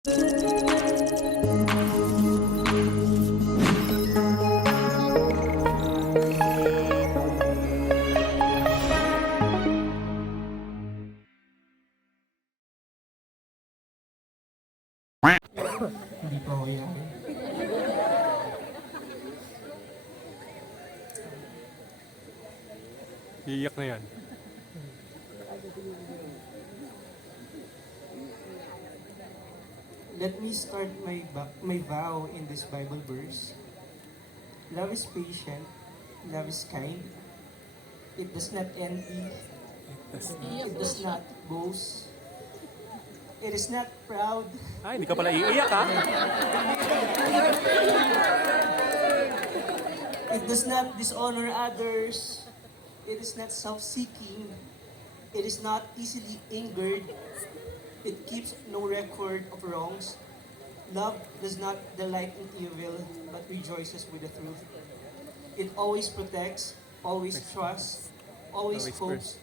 Hindi pa ako yan. Iiyak na yan. Let me start my vow in this Bible verse. Love is patient, love is kind. It does not envy, it does not boast. It is not proud, Ay, hindi ka pala iiyak ha? it does not dishonor others, it is not self-seeking, it is not easily angered, it keeps no record of wrongs. Love does not delight in evil, but rejoices with the truth. It always protects, always trusts, always hopes,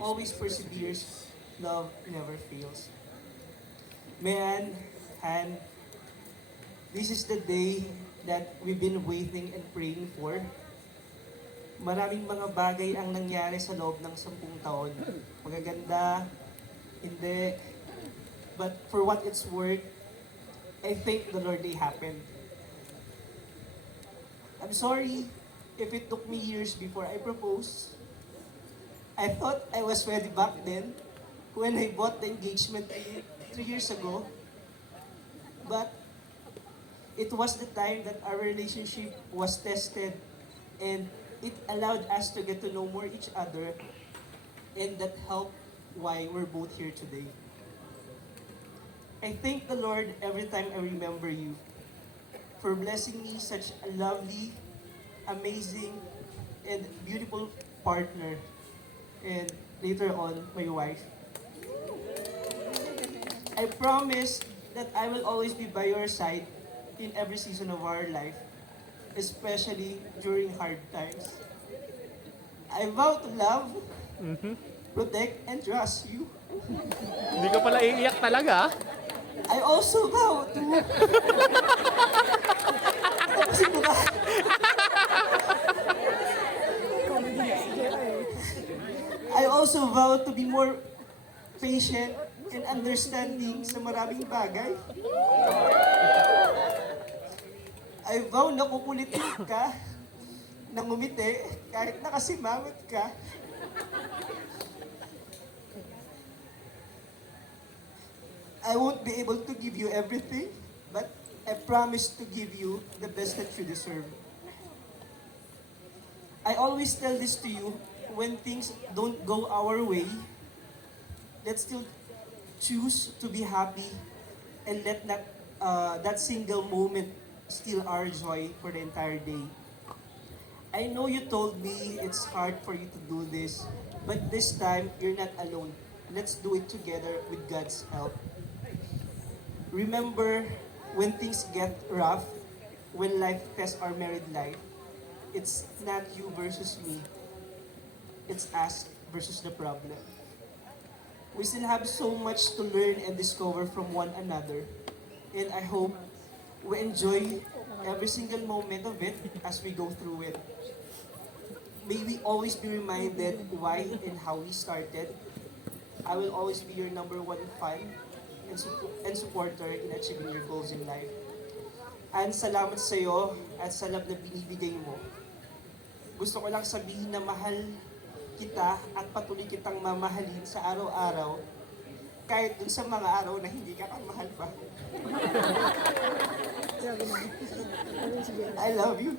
always perseveres. Love never fails. Man, Han, this is the day that we've been waiting and praying for. Maraming mga bagay ang nangyari sa loob ng 10 taon. Magaganda, hindi. But for what it's worth, I thank the Lord they happened. I'm sorry if it took me years before I proposed. I thought I was ready back then when I bought the engagement ring 3 years ago. But it was the time that our relationship was tested and it allowed us to get to know more each other, and that helped why we're both here today. I thank the Lord every time I remember you for blessing me such a lovely, amazing, and beautiful partner, and later on, my wife. I promise that I will always be by your side in every season of our life, especially during hard times. I vow to love, protect, and trust you. Hindi ka pala iiyak talaga ha? I also vow to... Tapusin ko ba? I also vow to be more patient and understanding sa maraming bagay. I vow na kukulitin ka, na ngumiti, kahit nakasimangot ka. I won't be able to give you everything, but I promise to give you the best that you deserve. I always tell this to you, when things don't go our way, let's still choose to be happy and let that single moment steal our joy for the entire day. I know you told me it's hard for you to do this, but this time you're not alone. Let's do it together with God's help. Remember, when things get rough, when life tests our married life, it's not you versus me. It's us versus the problem. We still have so much to learn and discover from one another. And I hope we enjoy every single moment of it as we go through it. May we always be reminded why and how we started. I will always be your number one fan and supporter in achieving your goals in life. And salamat sa iyo at sa love na binibigay mo. Gusto ko lang sabihin na mahal kita at patuloy kitang mamahalin sa araw-araw, kahit dun sa mga araw na hindi ka kamahal pa. I love you.